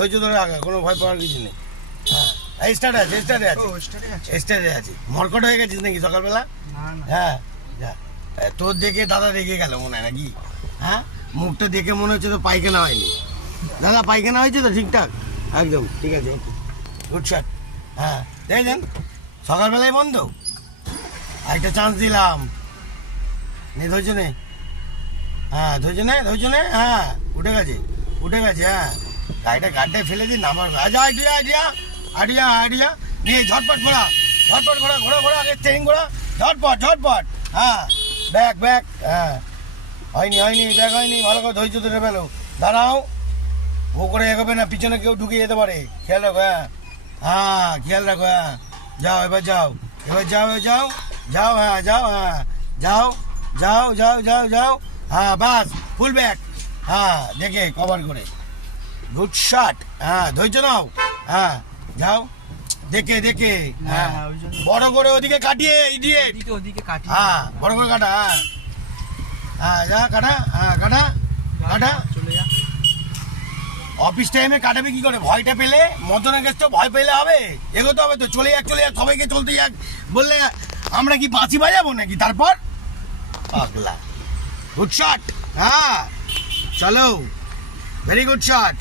ধৈর্য ধরে রাখা, কোনো ভয় পাওয়ার কিছু নেই। হ্যাঁ স্টার্টে আছে, স্টার্টে আছে, স্টার্টে আছে। মরকট হয়ে গেছিস নাকি সকালবেলা? হ্যাঁ যা, তোর দেখে দাদা রেগে গেল মনে হয় নাকি? হ্যাঁ মুখটা দেখে মনে হচ্ছে তো পায়খানা হয়নি। দাদা পায়খানা হয়েছে তো ঠিকঠাক? একদম ঠিক আছে, গুড শট। হ্যাঁ দেখেছেন সকালবেলায় বন্ধ, একটা চান্স দিলাম, নে ধৈর্য নে। হ্যাঁ ধৈর্য নে, ধৈর্য নে। হ্যাঁ উঠে গেছে, উঠে গেছে। হ্যাঁ গাড়িটা গাড়িটায় ফেলে দিন নামার। আচ্ছা আইডিয়া আইডিয়া আইডিয়া আইডিয়া নিয়ে ঝটপট ঘোরা, ঝটপট ঘোরা, ঘোরা ঘোরা, আগে ট্রেনিং ঘোরা, ঝটপট ঝটপট। হ্যাঁ ব্যাক ব্যাক। হ্যাঁ হয়নি হয়নি, ব্যাক হয়নি, ভালো করে ধৈর্য ধরে ফেলো। দাঁড়াও, ও করে এগোবে না, পিছনে কেউ ঢুকে যেতে পারে, খেয়াল রাখো। হ্যাঁ হ্যাঁ খেয়াল রাখো। হ্যাঁ যাও এবার যাও, এবার যাও, এবার যাও, যাও। হ্যাঁ যাও, হ্যাঁ যাও যাও যাও যাও যাও। হ্যাঁ বাস ফুল ব্যাক। হ্যাঁ দেখে কভার করে, গুড শট। হ্যাঁ ধৈর্য নাও। হ্যাঁ যাও দেখে দেখে। হ্যাঁ বড় করে ওদিকে কাটিয়ে ইডিয়েট, ওদিকে কাটিয়ে। হ্যাঁ বড় করে কাটা। হ্যাঁ হ্যাঁ যা কাটা, হ্যাঁ কাটা কাটা। চলে যা। অফিস টাইমে কাটাবে কি করে? ভয়টা পেলে, মদনের কাছে তো ভয় পেলে হবে, এগোতে হবে তো। চলে যাক চলে যাক, সবাইকে চলতে যাক বললে আমরা কি বাঁচি বাজাবো নাকি? তারপর পাগলা। Good shot. হ্যাঁ চলো, ভেরি গুড শট।